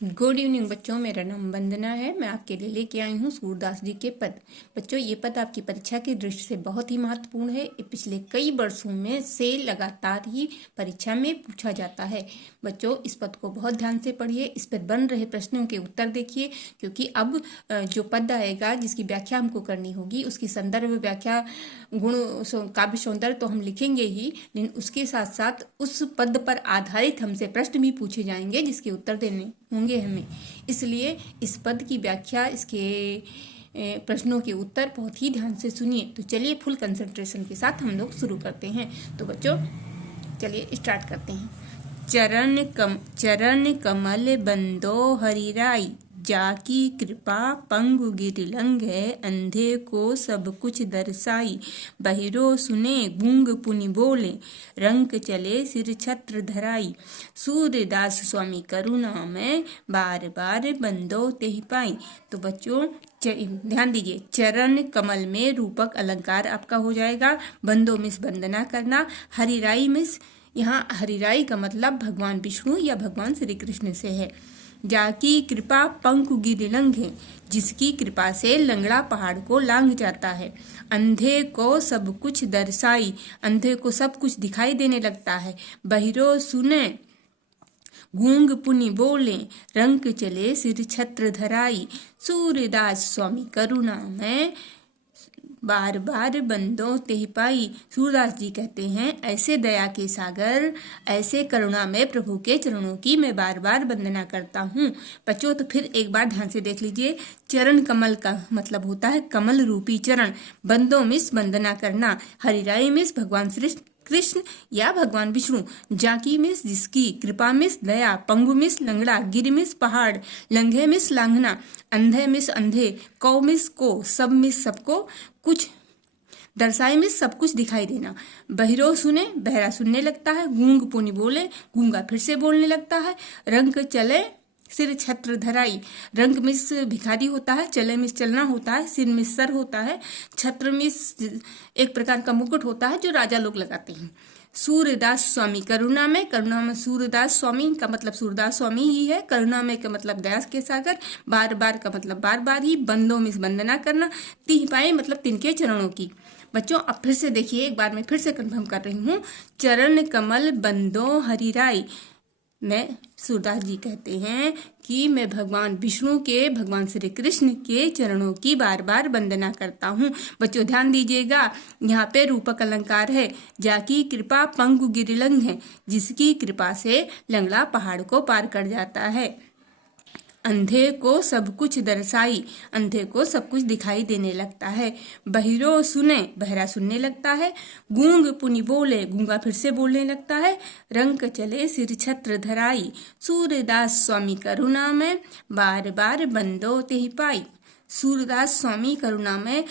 Good evening बच्चों, मेरा नाम वंदना है। मैं आपके लिए लेके आई हूँ सूरदास जी के पद। बच्चों, ये पद आपकी परीक्षा की दृष्टि से बहुत ही महत्वपूर्ण है। ये पिछले कई वर्षों में से लगातार ही परीक्षा में पूछा जाता है। बच्चों, इस पद को बहुत ध्यान से पढ़िए, इस पर बन रहे प्रश्नों के उत्तर देखिए, क्योंकि अब जो पद आएगा जिसकी व्याख्या हमको करनी होगी, उसकी संदर्भ व्याख्या गुण काव्य सौंदर्य तो हम लिखेंगे ही, लेकिन उसके साथ साथ उस पद पर आधारित हमसे प्रश्न भी पूछे जाएंगे जिसके उत्तर देने होंगे हमें। इसलिए इस पद की व्याख्या, इसके प्रश्नों के उत्तर बहुत ही ध्यान से सुनिए। तो चलिए फुल कंसंट्रेशन के साथ हम लोग शुरू करते हैं। तो बच्चों चलिए स्टार्ट करते हैं। चरण कमल बंदो हरिराई, जाकी कृपा पंगु गिरिलंघ है, अंधे को सब कुछ दर्शाई, बहिरो सुने गूंग पुनि बोले, रंक चले सिर छत्र धराई, सूर्यदास स्वामी करुणा में बार बार बंदो तेहि पाई। तो बच्चों ध्यान दीजिए, चरण कमल में रूपक अलंकार आपका हो जाएगा। बंदो मिस वंदना करना, हरिराई मिस, यहाँ हरिराई का मतलब भगवान विष्णु या भगवान श्री कृष्ण से है। जाकी कृपा पंकु गिरिलंघे, जिसकी कृपा से लंगड़ा पहाड़ को लांघ जाता है। अंधे को सब कुछ दर्शाई, अंधे को सब कुछ दिखाई देने लगता है। बहिरो सुने गूंग पुनि बोले, रंक चले सिर छत्र धराई, सूर्यदास स्वामी करुणा में बार बार बंदो तेहि पाई। सूरदास जी कहते हैं, ऐसे दया के सागर, ऐसे करुणा में प्रभु के चरणों की मैं बार बार वंदना करता हूँ। बच्चों तो फिर एक बार ध्यान से देख लीजिए, चरण कमल का मतलब होता है कमल रूपी चरण। बंदो मिस वंदना करना, हरिराई मिस भगवान श्री कृष्ण या भगवान विष्णु, जाकी मिस जिसकी, कृपा मिस दया, पंगु मिस लंगड़ा, गिर मिस पहाड़, लंघे मिस लांघना, अंधे मिस अंधे, कौ मिस को, सब मिस सबको, कुछ दर्शाई मिस सब कुछ दिखाई देना। बहिरो सुने, बहरा सुनने लगता है। गूंग पुनि बोले, गूंगा फिर से बोलने लगता है। रंक चले सिर छत्र धराई, रंग मिस भिखारी होता है, चले मिस चलना होता है, सिर मिस सर होता है, छत्र मिस एक प्रकार का मुकुट होता है जो राजा लोग लगाते हैं। सूर्यदास स्वामी करुणा में सूर्यदास स्वामी का मतलब सूरदास स्वामी ही है। करुणा में का मतलब दया के सागर। बार बार का मतलब बार बार ही। बंदो मिस वंदना करना। तिह पाए मतलब तिनके चरणों की। बच्चों अब फिर से देखिए, एक बार मैं फिर से कन्फर्म कर रही हूँ। चरण कमल बंदो हरिराई में सूरदास जी कहते हैं कि मैं भगवान विष्णु के, भगवान श्री कृष्ण के चरणों की बार बार वंदना करता हूँ। बच्चों ध्यान दीजिएगा, यहाँ पे रूपक अलंकार है। जाकी कृपा पंगु गिरिलंघ है, जिसकी कृपा से लंगड़ा पहाड़ को पार कर जाता है। अंधे को सब कुछ दर्शाई, अंधे को सब कुछ दिखाई देने लगता है। बहिरो सुने, बहरा सुनने लगता है। गूंग पुनि बोले, गूंगा फिर से बोलने लगता है। रंक चले सिर छत्र धराई, सूर्यदास स्वामी करुणा में बार बार बंदो तेहि पाई। सूर्यदास स्वामी करुणा में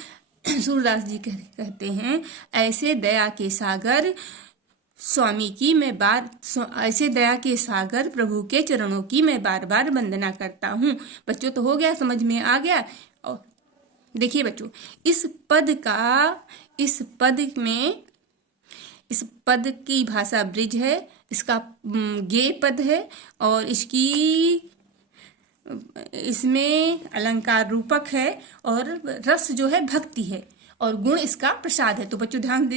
सूरदास जी कहते हैं, ऐसे दया के सागर स्वामी की मैं ऐसे दया के सागर प्रभु के चरणों की मैं बार बार वंदना करता हूँ। बच्चों तो हो गया, समझ में आ गया। और देखिए बच्चों, इस पद की भाषा ब्रिज है, इसका गे पद है, और इसमें अलंकार रूपक है, और रस जो है भक्ति है, और गुण इसका प्रसाद है। तो बच्चों ध्यान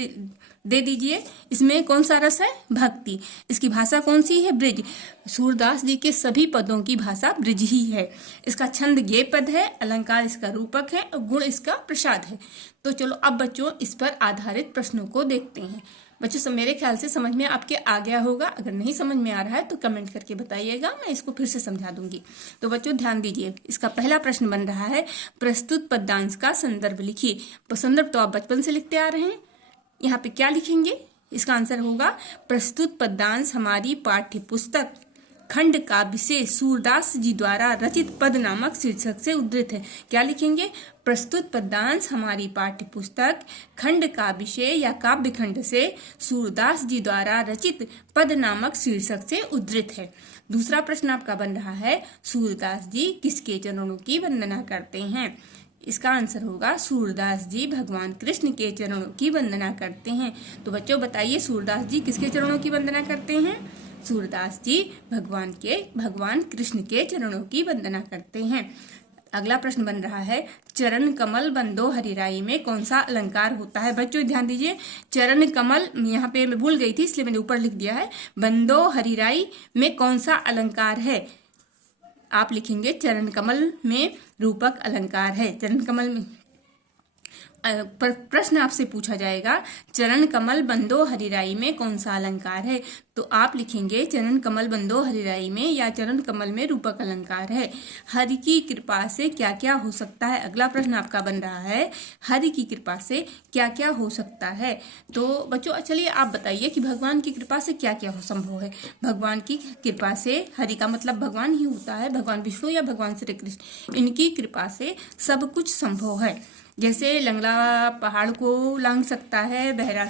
दे दीजिए, इसमें कौन सा रस है? भक्ति। इसकी भाषा कौन सी है? ब्रिज। सूरदास जी के सभी पदों की भाषा ब्रिज ही है। इसका छंद गे पद है, अलंकार इसका रूपक है, और गुण इसका प्रसाद है। तो चलो अब बच्चों इस पर आधारित प्रश्नों को देखते हैं। बच्चों सब मेरे ख्याल से समझ में आपके आ गया होगा। अगर नहीं समझ में आ रहा है तो कमेंट करके बताइएगा, मैं इसको फिर से समझा दूंगी। तो बच्चों ध्यान दीजिए, इसका पहला प्रश्न बन रहा है, प्रस्तुत पद्यांश का संदर्भ लिखिए। संदर्भ तो आप बचपन से लिखते आ रहे हैं। यहाँ पे क्या लिखेंगे? इसका आंसर होगा, प्रस्तुत पद्यांश हमारी पाठ्य पुस्तक खंड काव्य से सूरदास जी द्वारा रचित पद नामक शीर्षक से उद्धृत है। क्या लिखेंगे? प्रस्तुत पद्यांश हमारी पाठ्य पुस्तक खंड काव्य से या काव्य खंड से सूरदास जी द्वारा रचित पद नामक शीर्षक से उद्धृत है। दूसरा प्रश्न आपका बन रहा है, सूरदास जी किसके चरणों की वंदना करते हैं? इसका आंसर होगा, सूरदास जी भगवान कृष्ण के चरणों की वंदना करते हैं। तो बच्चों बताइए, सूरदास जी किसके चरणों की वंदना करते हैं? सूरदास जी भगवान कृष्ण के चरणों की वंदना करते हैं। अगला प्रश्न बन रहा है, चरण कमल बंदो हरिराई में कौन सा अलंकार होता है? बच्चों ध्यान दीजिए, चरण कमल यहाँ पे मैं भूल गई थी इसलिए मैंने ऊपर लिख दिया है। बंदो हरिराई में कौन सा अलंकार है? आप लिखेंगे चरण कमल में रूपक अलंकार है। चरण कमल में प्रश्न आपसे पूछा जाएगा, चरण कमल बंदो हरिराई में कौन सा अलंकार है? तो आप लिखेंगे चरण कमल बंदो हरिराई में या चरण कमल में रूपक अलंकार है। हरि की कृपा से क्या क्या हो सकता है? अगला प्रश्न आपका बन रहा है, हरि की कृपा से क्या क्या हो सकता है? तो बच्चों चलिए आप बताइए कि भगवान की कृपा से क्या क्या संभव है। भगवान की कृपा से, हरि का मतलब भगवान ही होता है, भगवान विष्णु या भगवान श्री कृष्ण, इनकी कृपा से सब कुछ संभव है। जैसे लंगड़ा पहाड़ को लांघ सकता है, बहरा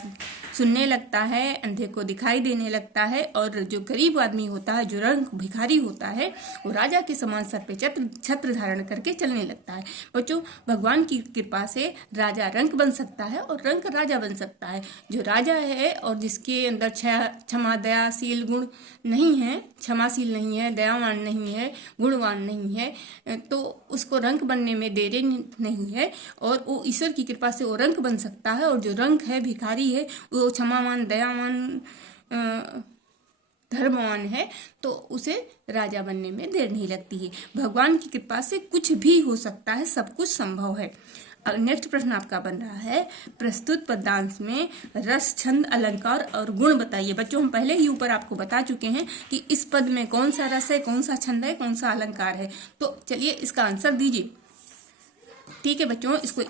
सुनने लगता है, अंधे को दिखाई देने लगता है, और जो गरीब आदमी होता है, जो रंग भिखारी होता है, वो राजा के समान सर पे छत्र धारण करके चलने लगता है। बच्चों भगवान की कृपा से राजा रंक बन सकता है और रंक राजा बन सकता है। जो राजा है और जिसके अंदर क्षमा दयाशील गुण नहीं है, क्षमाशील नहीं है, दयावान नहीं है, गुणवान नहीं है, तो उसको रंक बनने में देरी नहीं है और वो ईश्वर की कृपा से वो रंक बन सकता है। और जो रंक है, भिखारी है, वो क्षमावान, दयावान, धर्मवान है, तो उसे राजा बनने में देर नहीं लगती है। भगवान की कृपा से कुछ भी हो सकता है, सब कुछ संभव है। नेक्स्ट प्रश्न आपका बन रहा है, प्रस्तुत पद्यांश में रस, छंद, अलंकार और गुण बताइए। बच्चों हम पहले ही ऊपर आपको बता चुके हैं कि इस पद में कौन सा रस है, कौन सा छंद है, कौन सा अलंकार है। तो चलिए इसका आंसर दीजिए। ठीक है बच्चों, इसको